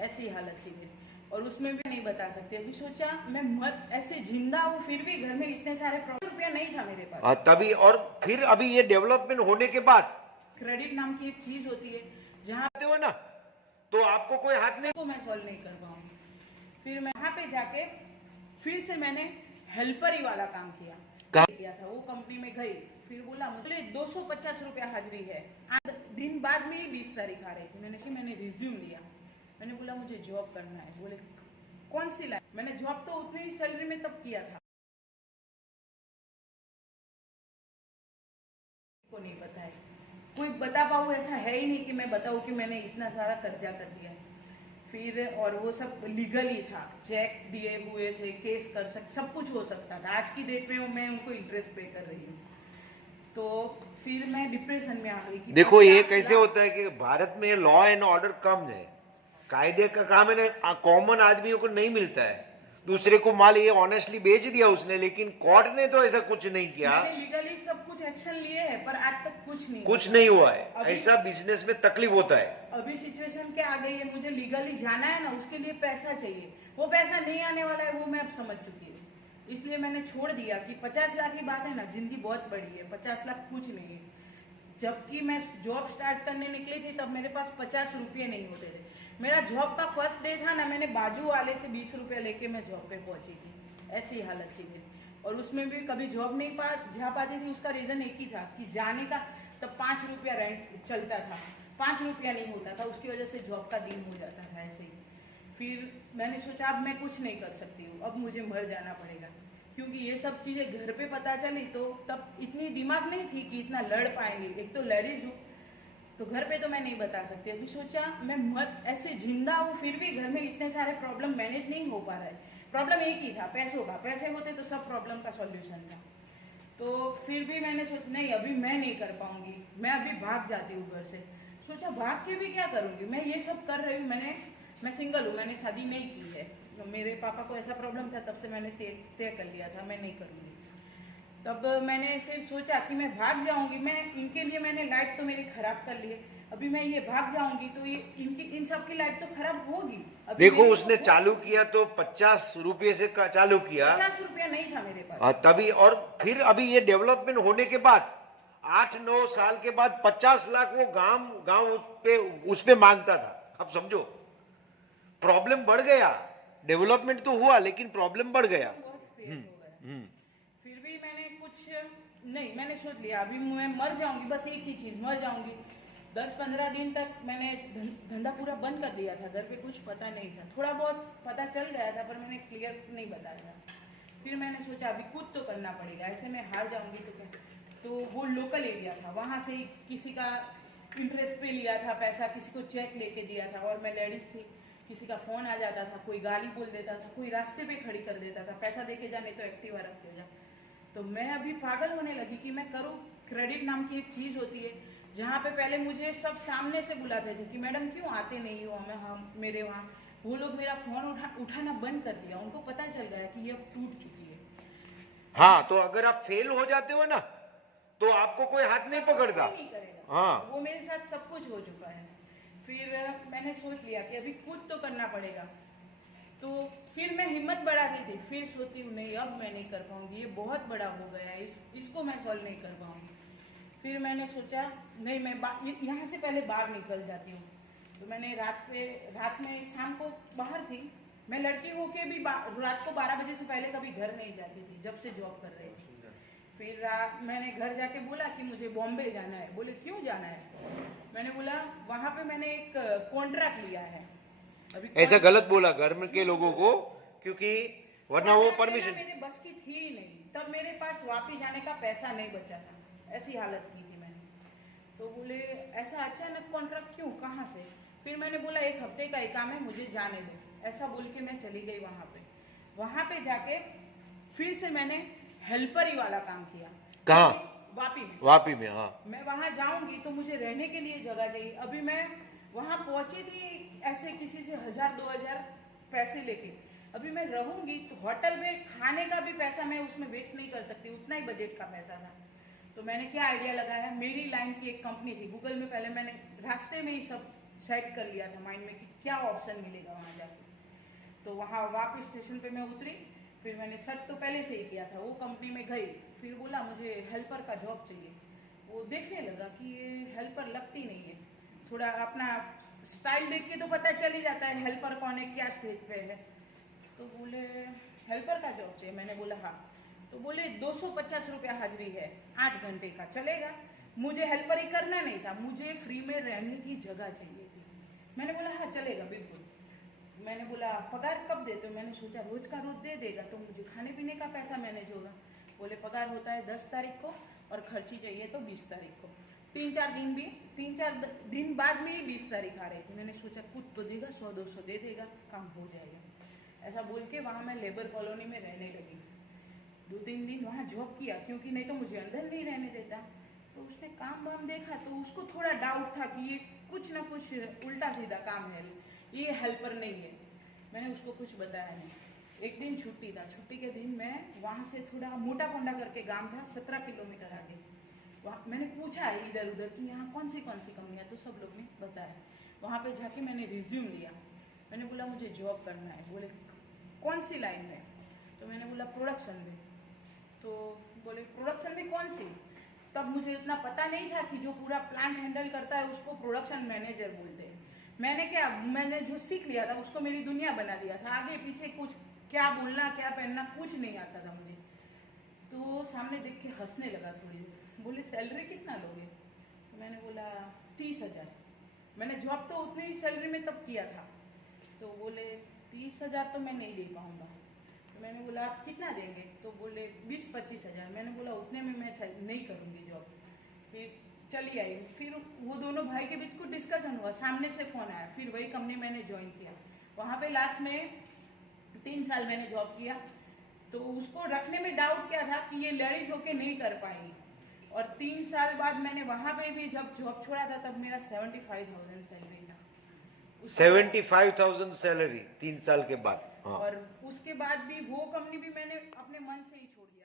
ऐसी हालत थी मेरी। और उसमें भी नहीं बता सकती। अभी सोचा मैं मत ऐसे जिंदा हूँ, फिर भी घर में इतने सारे रुपया नहीं था मेरे पास। तभी और फिर अभी ये डेवलपमेंट होने के बाद क्रेडिट नाम की एक चीज होती है जहाँ हो ना, तो आपको कोई हाथ नहीं, को मैं सॉल्व नहीं कर पाऊंगी। फिर मैं वहां पे जाके फिर से मैंने हेल्पर ही वाला काम किया था। वो कंपनी में गई, फिर बोला मुझे 250 रुपया हाजिरी है। दिन बाद में ही 20 तारीख आ रही थी। मैंने रिज्यूम दिया। मैंने बोला मुझे जॉब करना है। बोले कौन सी लाइन? मैंने जॉब तो उतनी ही सैलरी में तब किया था। को नहीं पता है, कोई बता पाऊँ ऐसा है ही नहीं कि मैं बताऊँ कि मैंने इतना सारा कर्जा कर दिया। फिर और वो सब लीगली था, चेक दिए हुए थे, केस कर सब कुछ हो सकता था। आज की डेट में मैं उनको इंटरेस्ट पे कर रही हूँ। तो फिर मैं डिप्रेशन में आ गई। देखो ये कैसे होता है कि भारत में लॉ एंड ऑर्डर कम है, कायदे का काम है ना, कॉमन आदमियों को नहीं मिलता है। दूसरे को माल ये ऑनेस्टली बेच दिया उसने, लेकिन कोर्ट ने तो ऐसा कुछ नहीं किया। मैंने लीगली सब कुछ एक्शन लिए हैं, पर आज तक कुछ नहीं हुआ है। ऐसा बिजनेस में तकलीफ होता है। अभी सिचुएशन क्या आ गई है, मुझे लीगली जाना है ना, उसके लिए पैसा चाहिए। वो पैसा नहीं आने वाला है, वो मैं अब समझ चुकी हूँ। इसलिए मैंने छोड़ दिया कि 50 लाख की बात है ना, जिंदगी बहुत बड़ी है, 50 लाख कुछ नहीं है। जबकि मैं जॉब स्टार्ट करने निकली थी तब मेरे पास 50 रुपये नहीं होते थे। मेरा जॉब का फर्स्ट डे था ना, मैंने बाजू वाले से 20 रुपये लेके मैं जॉब पे पहुंची थी। ऐसी हालत थी मेरी। और उसमें भी कभी जॉब नहीं जा पाती थी। उसका रीजन एक ही था कि जाने का तब 5 रुपया रेंट चलता था, 5 रुपया नहीं होता था, उसकी वजह से जॉब का दिन हो जाता था ऐसे ही। फिर मैंने सोचा अब मैं कुछ नहीं कर सकती हूँ, अब मुझे मर जाना पड़ेगा। क्योंकि ये सब चीजें घर पे पता चली तो तब इतनी दिमाग नहीं थी कि इतना लड़ पाएंगे। एक तो लेडीज हूँ तो घर पे तो मैं नहीं बता सकती। अभी सोचा मैं मत ऐसे जिंदा हूँ, फिर भी घर में इतने सारे प्रॉब्लम मैनेज नहीं हो पा रहा है। प्रॉब्लम एक ही था, पैसों का। पैसे होते तो सब प्रॉब्लम का सॉल्यूशन था। तो फिर भी मैंने सोचा नहीं, अभी मैं नहीं कर पाऊंगी, मैं अभी भाग जाती हूँ घर से। सोचा भाग के भी क्या करूंगी, मैं ये सब कर रही हूँ। मैं सिंगल हूँ, मैंने शादी नहीं की है। तो मेरे पापा को ऐसा प्रॉब्लम था, तब से मैंने तय कर लिया था मैं नहीं करूँगी। तब मैंने फिर सोचा कि मैं भाग जाऊंगी। मैं इनके लिए मैंने लाइफ तो मेरी खराब कर ली है। अभी मैं ये भाग जाऊंगी तो ये इन सब की लाइफ तो खराब होगी। देखो उसने चालू किया तो 50 रुपये से चालू किया, 50 रुपया नहीं था मेरे पास तभी। और फिर अभी ये डेवलपमेंट होने के बाद 8-9 साल के बाद 50 लाख वो गांव उस पे मांगता था। अब समझो प्रॉब्लम बढ़ गया। डेवलपमेंट तो हुआ लेकिन प्रॉब्लम बढ़ गया। फिर भी मैंने कुछ नहीं, मैंने सोच लिया अभी मैं मर जाऊंगी, बस एक ही चीज, मर जाऊंगी। 10-15 दिन तक मैंने धंधा पूरा बंद कर दिया था। घर पे कुछ पता नहीं था, थोड़ा बहुत पता चल गया था पर मैंने क्लियर नहीं बताया था। फिर मैंने सोचा अभी कुछ तो करना पड़ेगा, ऐसे मैं हार जाऊंगी तो वो लोकल एरिया था, वहां से किसी का इंटरेस्ट पे लिया था पैसा, किसी को चेक लेके दिया था। और मैं लेडीज थी, किसी का फोन आ जाता था, कोई गाली बोल देता था, कोई रास्ते पे खड़ी कर देता था, पैसा देके जा नहीं तो एक्टिवा रख के जा। तो मैं अभी पागल होने लगी कि मैं करूँ। क्रेडिट नाम की एक चीज होती है जहाँ पे पहले मुझे सब सामने से बुलाते थे कि मैडम क्यों आते नहीं हो हम मेरे वहाँ। वो लोग मेरा फोन उठाना बंद कर दिया, उनको पता चल गया कि ये अब टूट चुकी है। हाँ, तो अगर आप फेल हो जाते हो ना तो आपको कोई हाथ नहीं पकड़ता। नहीं करेगा। हाँ, वो मेरे साथ सब कुछ हो चुका है। फिर मैंने सोच लिया कि अभी कुछ तो करना पड़ेगा। तो फिर मैं हिम्मत बढ़ा रही थी, फिर सोचती हूँ नहीं अब मैं नहीं कर पाऊंगी, ये बहुत बड़ा हो गया है, इसको मैं सॉल्व नहीं कर पाऊंगी। फिर मैंने सोचा नहीं, मैं यहाँ से पहले बाहर निकल जाती हूँ। तो मैंने रात में शाम को बाहर थी। मैं लड़की होके भी रात को 12 बजे से पहले कभी घर नहीं जाती थी जब से जॉब कर रही थी। फिर मैंने घर जाके बोला कि मुझे बॉम्बे जाना है। बोले क्यों जाना है? मैंने बोला वहां पे मैंने एक कॉन्ट्रैक्ट लिया है। अभी ऐसा गलत बोला घर में के लोगों को, क्योंकि वरना वो परमिशन मेरे बस की थी ही नहीं। तब मेरे पास वापिस जाने का पैसा नहीं बचा था, ऐसी हालत की थी मैंने। तो बोले ऐसा अचानक कॉन्ट्रैक्ट क्यों, कहाँ से? फिर मैंने बोला 1 हफ्ते का ही काम है, मुझे जाने दो। ऐसा बोल के मैं चली गई वहां पे जाके फिर से मैंने हेल्पर ही वाला काम किया। कहाँ? वापी में। हाँ, मैं वहां जाऊंगी तो मुझे रहने के लिए जगह चाहिए। अभी मैं वहां पहुंची थी ऐसे किसी से 1000-2000 पैसे लेके। अभी मैं रहूंगी तो होटल में खाने का भी पैसा मैं उसमें वेस्ट नहीं कर सकती, उतना ही बजट का पैसा था। तो मैंने क्या आइडिया लगाया, मेरी लाइन की एक कंपनी थी गूगल में, पहले मैंने रास्ते में ही सब सेट कर लिया था माइंड में कि क्या ऑप्शन मिलेगा वहाँ जाके। तो वहाँ वापस स्टेशन पे मैं उतरी, फिर मैंने सर्च तो पहले से ही किया था, वो कंपनी में गई, फिर बोला मुझे हेल्पर का जॉब चाहिए। वो देखने लगा कि ये हेल्पर लगती नहीं है, थोड़ा अपना स्टाइल देख के तो पता चल ही जाता है हेल्पर कौन है, क्या स्टेज पे है। तो बोले हेल्पर का जॉब चाहिए, मैंने बोला हाँ। तो बोले 250 रुपया हाजिरी है, 8 घंटे का, चलेगा? मुझे हेल्पर ही करना नहीं था, मुझे फ्री में रहने की जगह चाहिए थी। मैंने बोला हाँ चलेगा बिल्कुल। मैंने बोला पगार कब देते हो? मैंने सोचा रोज का रोज दे देगा तो मुझे खाने पीने का पैसा मैनेज होगा। बोले पगार होता है 10 तारीख को और खर्ची चाहिए तो 20 तारीख को। 3-4 दिन बाद में ही 20 तारीख आ रही थी। मैंने सोचा कुछ तो देगा, 100-200 दे देगा, काम हो जाएगा। ऐसा बोल के वहाँ मैं लेबर कॉलोनी में रहने लगी। 2-3 दिन वहाँ जॉब किया, क्योंकि नहीं तो मुझे अंदर नहीं रहने देता। तो उसने काम वाम देखा तो उसको थोड़ा डाउट था कि ये कुछ ना कुछ उल्टा सीधा काम है, ये हेल्पर नहीं है। मैंने उसको कुछ बताया नहीं। एक दिन छुट्टी था, छुट्टी के दिन मैं वहाँ से थोड़ा मोटा कोंडा करके गांव था, 17 किलोमीटर आगे। वहाँ मैंने पूछा इधर उधर कि यहाँ कौन सी कंपनी है, तो सब लोग ने बताया। वहाँ पे जाके मैंने रिज्यूम लिया, मैंने बोला मुझे जॉब करना है। बोले कौन सी लाइन में? तो मैंने बोला प्रोडक्शन में। तो बोले प्रोडक्शन में कौन सी? तब मुझे इतना पता नहीं था कि जो पूरा प्लांट हैंडल करता है उसको प्रोडक्शन मैनेजर बोलते हैं। मैंने जो सीख लिया था उसको मेरी दुनिया बना दिया था, आगे पीछे कुछ क्या बोलना क्या पहनना कुछ नहीं आता था मुझे। तो सामने देख के हंसने लगा थोड़ी देर। बोले सैलरी कितना लोगे? तो मैंने बोला 30,000। मैंने जॉब तो उतनी ही सैलरी में तब किया था। तो बोले 30,000 तो मैं नहीं दे पाऊंगा। तो मैंने बोला आप कितना देंगे? तो बोले 20-25 हज़ार। मैंने बोला उतने में मैं नहीं करूँगी जॉब। फिर चली आई। फिर वो दोनों भाई के बीच कुछ डिस्कशन हुआ, सामने से फोन आया, फिर वही कंपनी मैंने ज्वाइन किया। वहाँ पे लास्ट में 3 साल मैंने जॉब किया। तो उसको रखने में डाउट क्या था कि ये लेडीज होके नहीं कर पाएंगी। और 3 साल बाद मैंने वहाँ पे भी जब जॉब छोड़ा था तब मेरा 75,000 सैलरी था। 75,000 सैलरी 3 साल के बाद। हाँ। और उसके बाद भी वो कंपनी भी मैंने अपने मन से ही छोड़ दिया।